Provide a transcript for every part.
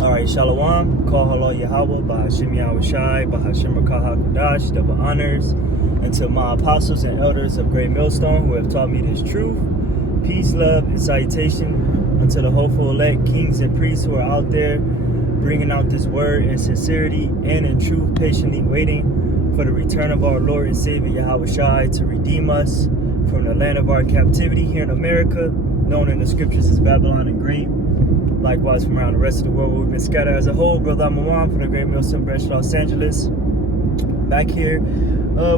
All right, Shalom, Kol Halo Yahweh, Bahashim Yahweh Shai, Bahashim Rakah HaKadosh, double honors, and to my apostles and elders of Great Millstone who have taught me this truth. Peace, love, and salutation unto the hopeful elect, kings and priests who are out there bringing out this word in sincerity and in truth, patiently waiting for the return of our Lord and Savior Yahweh Shai to redeem us from the land of our captivity here in America, known in the scriptures as Babylon and Great. Likewise, from around the rest of the world where we've been scattered as a whole. Brother Amawan from the Great Millstone Branch, Los Angeles. Back here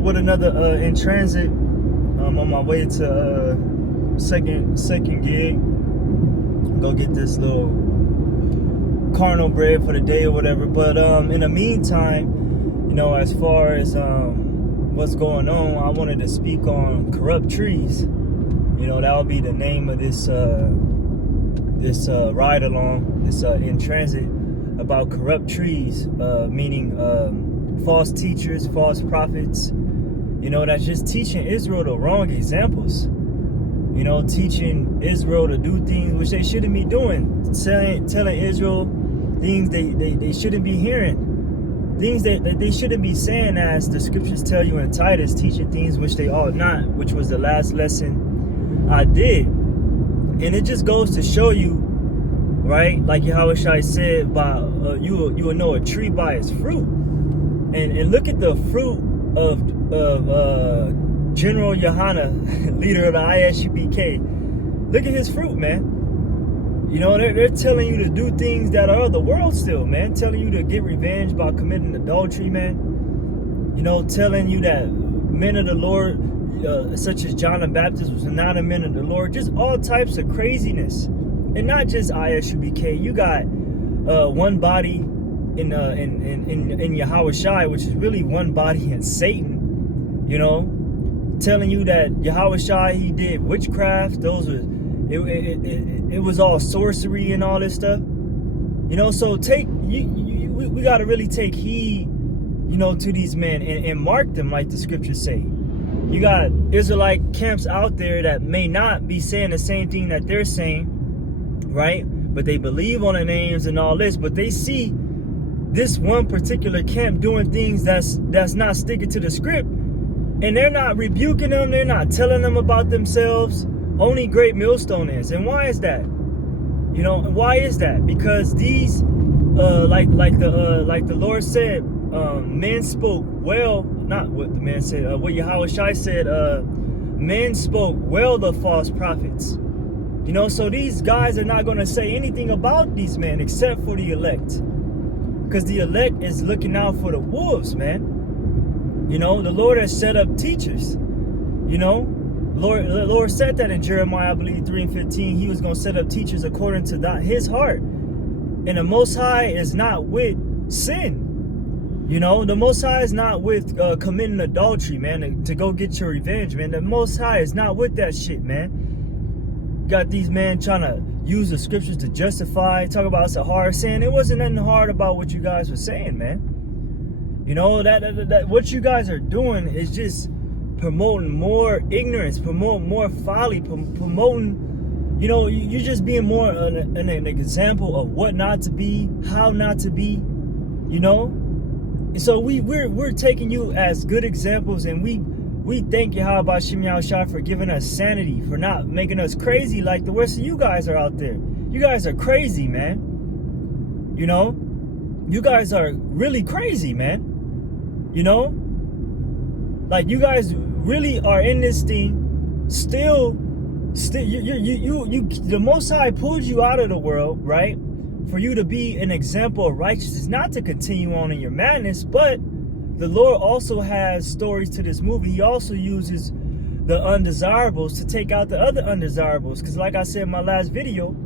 with another in transit. I'm on my way to second gig. Go get this little carnal bread for the day or whatever. But in the meantime, you know, as far as what's going on, I wanted to speak on corrupt trees. You know, that will be the name of this ride along, this in transit, about corrupt trees, meaning false teachers, false prophets, you know, that's just teaching Israel the wrong examples, you know, teaching Israel to do things which they shouldn't be doing, telling Israel things they shouldn't be hearing, things that they shouldn't be saying, as the scriptures tell you in Titus, teaching things which they ought not, which was the last lesson I did. And it just goes to show you, right? Like Yahweh Shai said, by you will know a tree by its fruit. And look at the fruit of General Yohana, leader of the ISUPK. Look at his fruit, man. You know, they're telling you to do things that are of the world still, man. Telling you to get revenge by committing adultery, man. You know, telling you that men of the Lord, such as John the Baptist, was not a man of the Lord. Just all types of craziness, and not just ISUBK. You got one body in Yahweh Shai, which is really one body in Satan. You know, telling you that Yahweh Shai, he did witchcraft. Those were it was all sorcery and all this stuff. You know, so we got to really take heed, you know, to these men and mark them like the scriptures say. You got Israelite camps out there that may not be saying the same thing that they're saying, right? But they believe on the names and all this, but they see this one particular camp doing things that's not sticking to the script, and they're not rebuking them, they're not telling them about themselves. Only Great Millstone is. And why is that? You know, why is that? Because these like the Lord said, men spoke well. Not what the man said, what Yahweh Shai said, men spoke well the false prophets. You know, so these guys are not going to say anything about these men except for the elect. Because the elect is looking out for the wolves, man. You know, the Lord has set up teachers. You know, the Lord said that in Jeremiah, I believe, 3:15, he was going to set up teachers according to his heart. And the Most High is not with sin. You know, the Most High is not with committing adultery, man, to go get your revenge, man. The Most High is not with that shit, man. Got these men trying to use the scriptures to justify, talk about it's a hard sin. It wasn't nothing hard about what you guys were saying, man. You know, that what you guys are doing is just promoting more ignorance, promoting more folly, promoting, you know, you're just being more an example of what not to be, how not to be, you know. So we're taking you as good examples, and we thank Yahweh Shai for giving us sanity, for not making us crazy like the rest of you guys are out there. You guys are crazy, man. You know, you guys are really crazy, man. You know, like you guys really are in this thing. Still, you the Most High pulled you out of the world, right? For you to be an example of righteousness, not to continue on in your madness, but the Lord also has stories to this movie. He also uses the undesirables to take out the other undesirables. Because like I said in my last video,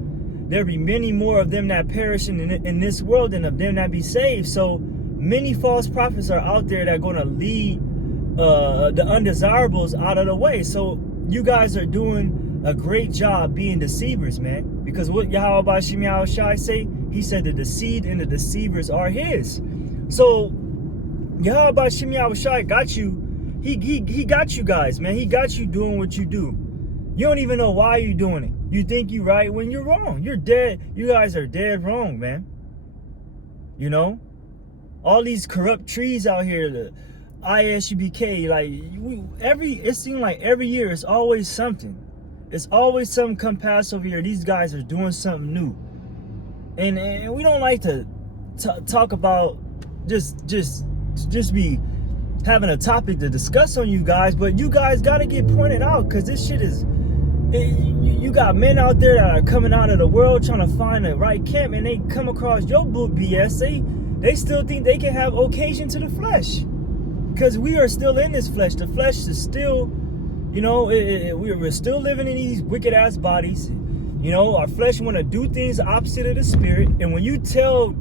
there'll be many more of them that perish in this world than of them that be saved. So many false prophets are out there that are going to lead the undesirables out of the way. So you guys are doing a great job being deceivers, man. Because what Yahweh Shai say? He said the deceived and the deceivers are his. So Yahweh Shai got you. He got you guys, man. He got you doing what you do. You don't even know why you're doing it. You think you're right when you're wrong. You're dead. You guys are dead wrong, man. You know, all these corrupt trees out here, the ISUBK, like it seems like every year it's always something. It's always something come past over here. These guys are doing something new, and we don't like to talk about just be having a topic to discuss on you guys, but you guys got to get pointed out, because this shit is. You got men out there that are coming out of the world trying to find the right camp, and they come across your book BS. They still think they can have occasion to the flesh, because we are still in this flesh. The flesh is still, you know, we're still living in these wicked ass bodies. You know, our flesh want to do things opposite of the spirit. And when you tell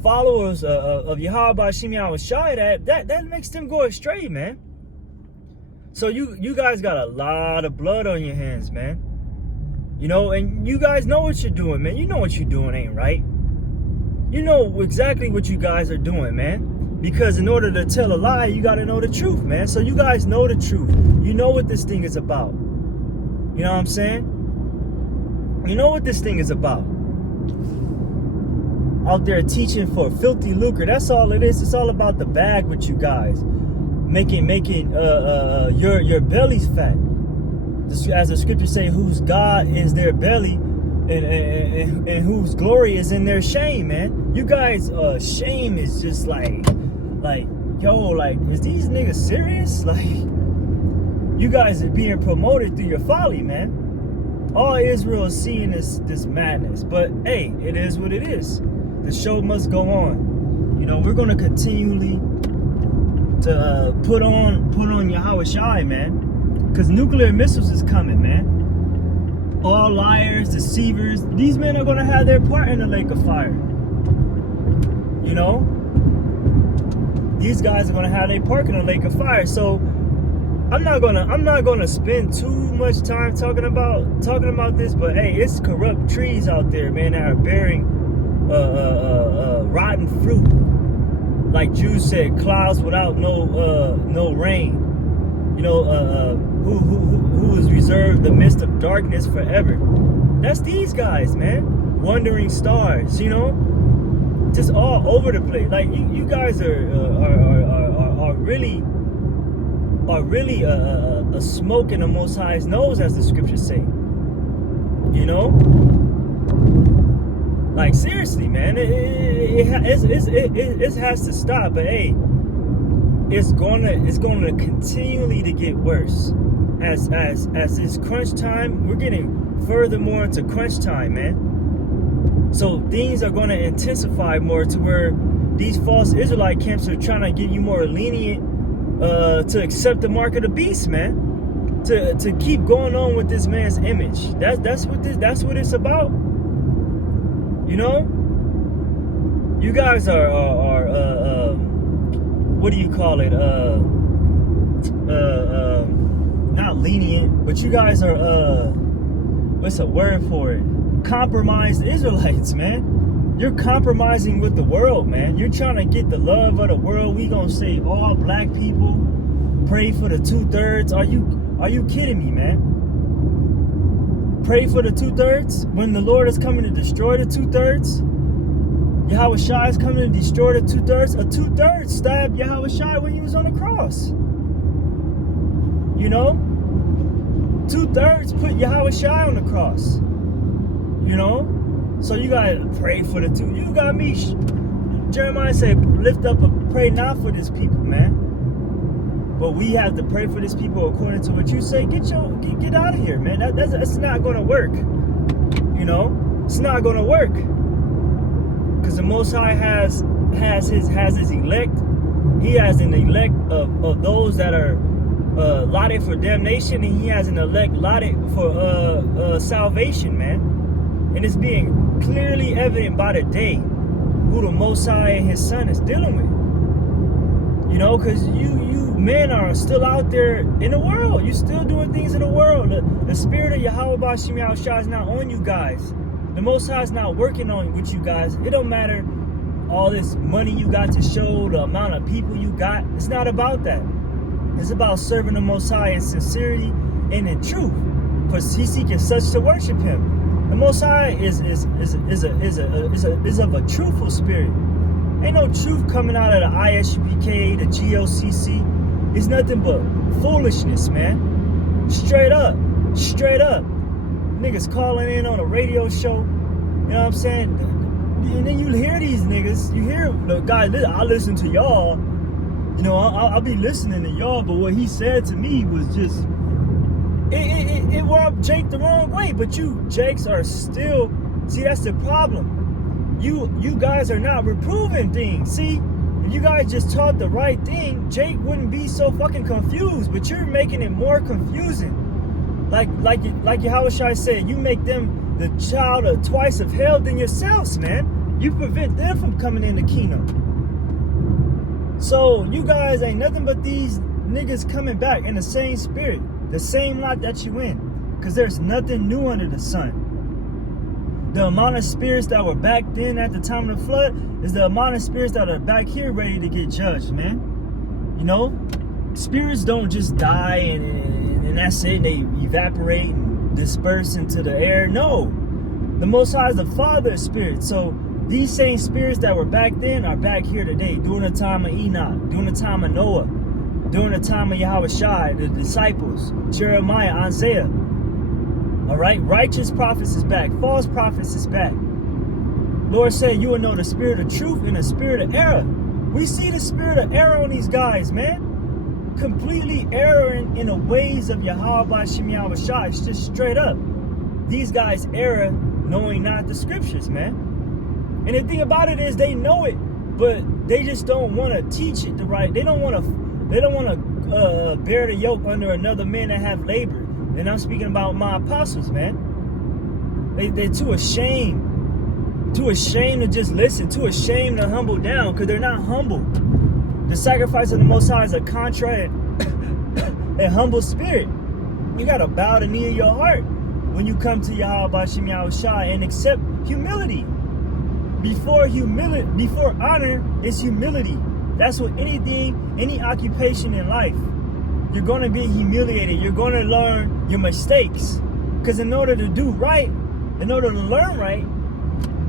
followers of Yahweh Bashim Yahushai that makes them go astray, man. So you guys got a lot of blood on your hands, man. You know, and you guys know what you're doing, man. You know what you're doing ain't right. You know exactly what you guys are doing, man. Because in order to tell a lie, you got to know the truth, man. So you guys know the truth. You know what this thing is about. You know what I'm saying? You know what this thing is about. Out there teaching for filthy lucre. That's all it is. It's all about the bag with you guys. Making your bellies fat. As the scriptures say, whose God is their belly, and whose glory is in their shame, man. You guys, shame is just like, yo, like, is these niggas serious? Like, you guys are being promoted through your folly, man. All Israel is seeing this madness. But hey, it is what it is. The show must go on. You know, we're gonna continually to put on Yahweh Shai, man, because nuclear missiles is coming, man. All liars, deceivers, these men are gonna have their part in the lake of fire. You know, these guys are gonna have their part in the lake of fire. So I'm not gonna spend too much time talking about this, but hey, it's corrupt trees out there, man, that are bearing rotten fruit. Like Jews said, clouds without no rain. You know, who is reserved the midst of darkness forever. That's these guys, man. Wandering stars, you know, just all over the place. Like you guys are really a smoke in the Most High's nose, as the scriptures say. You know. Like, seriously, man, it has to stop. But hey, it's gonna continually to get worse as it's crunch time. We're getting furthermore into crunch time, man. So things are gonna intensify more to where these false Israelite camps are trying to get you more lenient to accept the mark of the beast, man. To keep going on with this man's image. That's what it's about. You know, you guys are what do you call it? Not lenient, but you guys are what's a word for it? Compromised Israelites, man. You're compromising with the world, man. You're trying to get the love of the world. We gonna say all black people pray for the 2/3. Are you kidding me, man? Pray for the 2/3 when the Lord is coming to destroy the 2/3. Yahweh Shai is coming to destroy the 2/3. A 2/3 stabbed Yahweh Shai when he was on the cross. You know, 2/3 put Yahweh Shai on the cross. You know, so you gotta pray for the two. You got me. Jeremiah said, lift up and pray not for this people, man. But we have to pray for these people according to what you say. Get out of here, man. That's not gonna work. You know, it's not gonna work. Because the Most High has his elect. He has an elect of those that are allotted for damnation, and he has an elect allotted for salvation, man. And it's being clearly evident by the day who the Most High and his Son is dealing with. You know, because you men are still out there in the world. You still doing things in the world. The spirit of Yahweh Bashim Yahushua is not on you guys. The Most High is not working on with you guys. It don't matter all this money you got to show, the amount of people you got. It's not about that. It's about serving the Most High in sincerity and in truth. Because he's seeking such to worship him. The Most High is of a truthful spirit. Ain't no truth coming out of the ISUPK, the GOCC. It's nothing but foolishness, man. Straight up. Niggas calling in on a radio show. You know what I'm saying? And then you hear these niggas. You hear the guy, I listen to y'all. You know, I'll be listening to y'all, but what he said to me was just, it rubbed Jake the wrong way. But you Jakes are still, see, that's the problem. You guys are not reproving things. See, if you guys just taught the right thing, Jake wouldn't be so fucking confused. But you're making it more confusing. Like Yahushua said, you make them the child of twice of hell than yourselves, man. You prevent them from coming in the kingdom. So you guys ain't nothing but these niggas coming back in the same spirit, the same lot that you in, because there's nothing new under the sun. The amount of spirits that were back then at the time of the flood is the amount of spirits that are back here ready to get judged, man. You know, spirits don't just die and that's it. They evaporate and disperse into the air. No, the Most High is the Father of spirits. So these same spirits that were back then are back here today, during the time of Enoch, during the time of Noah, during the time of Yahushua, the disciples, Jeremiah, Isaiah. All right, righteous prophets is back, false prophets is back. Lord said, you will know the spirit of truth and the spirit of error. We see the spirit of error on these guys, man. Completely erring in the ways of Yahweh Shem Yahushua. It's just straight up. These guys err knowing not the scriptures, man. And the thing about it is they know it, but they just don't want to teach it the right. They don't want to bear the yoke under another man that have labor. And I'm speaking about my apostles, man. They're too ashamed to just listen, too ashamed to humble down, because they're not humble. The sacrifice of the Most High is a contrite and humble spirit. You got to bow the knee of your heart when you come to Yahweh Shem Yahushua and accept humility. Before honor is humility. That's what any occupation in life. You're going to be humiliated. You're going to learn your mistakes. Because in order to do right, in order to learn right,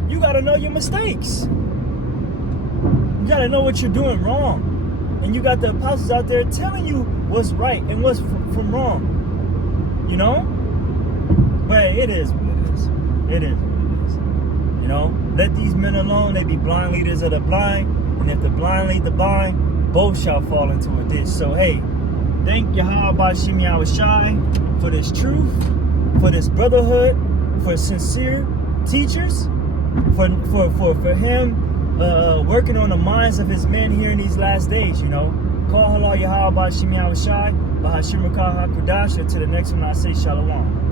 you got to know your mistakes. You got to know what you're doing wrong. And you got the apostles out there telling you what's right and what's from wrong. You know? But it is what it is. It is what it is. You know? Let these men alone. They be blind leaders of the blind. And if the blind lead the blind, both shall fall into a ditch. So, hey, thank Yahweh Shem Yahushua for this truth, for this brotherhood, for sincere teachers, for him working on the minds of his men here in these last days, you know. Call halal Yahweh Shem Yahushua, Bahashim Rakah HaKudash. Till the next one, I say Shalom.